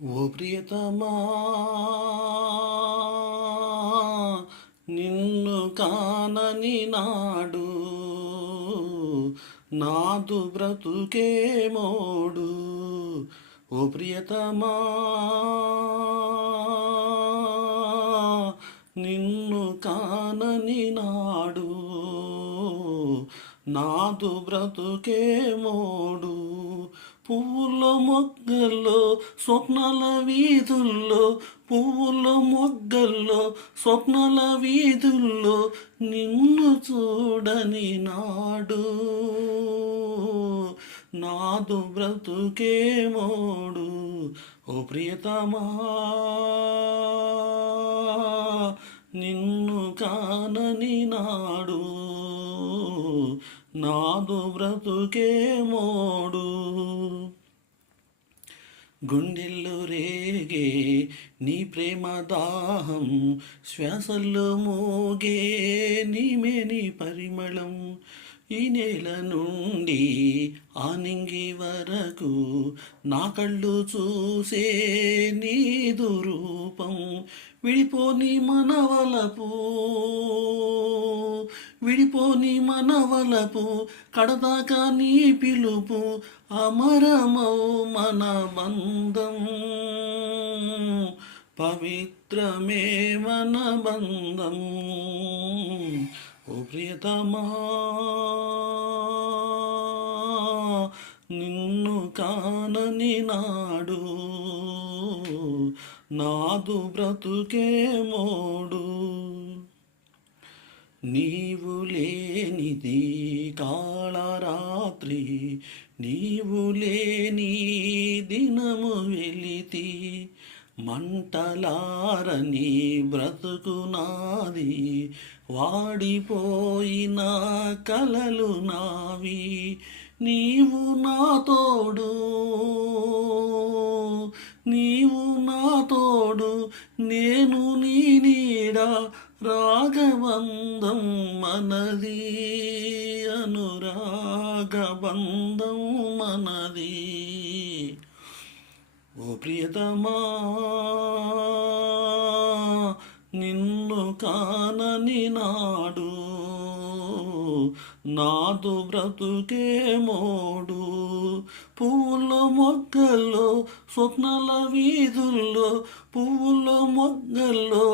ఓ ప్రియతమా, నిన్ను కానని నాడు నాదు బ్రతుకే మోడు. ఓ ప్రియతమా, నిన్ను కానని నాడు నాదు బ్రతుకే మోడు. పువ్వుల మొగ్గల్లో స్వప్నాల వీధుల్లో, పువ్వుల మొగ్గల్లో స్వప్నాల వీధుల్లో నిన్ను చూడని నాడు నాదు బ్రతుకే మోడు. ఓ ప్రియతమా, నిన్ను కానని నాడు నాదు బ్రతుకే మోడు. గుండెల్లో రేగే నీ ప్రేమ దాహం, శ్వాసల్లో మోగే నీమేని పరిమళం, ఈ నేల నుండి ఆనింగి వరకు నా కళ్ళు చూసే నీదు రూపం. విడిపోని మనవలపు, విడిపోని మనవలపు, కడదాకా నీ పిలుపు, అమరమౌ మన బంధం, పవిత్రమే మన బంధం. ఓ ప్రియతమా, నిన్ను కానని నాడు నాదు బ్రతుకే మోడు. నీవు లేనిది కాళరాత్రి, నీవు లేని దినము వెలితి, మంటలారని బ్రతుకు నాది, వాడిపోయిన కలలు నావి. నీవు నా తోడు, నీవు నా తోడు, నేను నీ నీడ, రాగబంధం మనది, అనురాగబంధం మనది. ఓ ప్రియతమా, నిన్ను కానని నాడు నాదు బ్రతుకే మోడు. పువ్వుల మొగ్గల్లో స్వప్నాల వీధుల్లో, పువ్వుల మొగ్గల్లో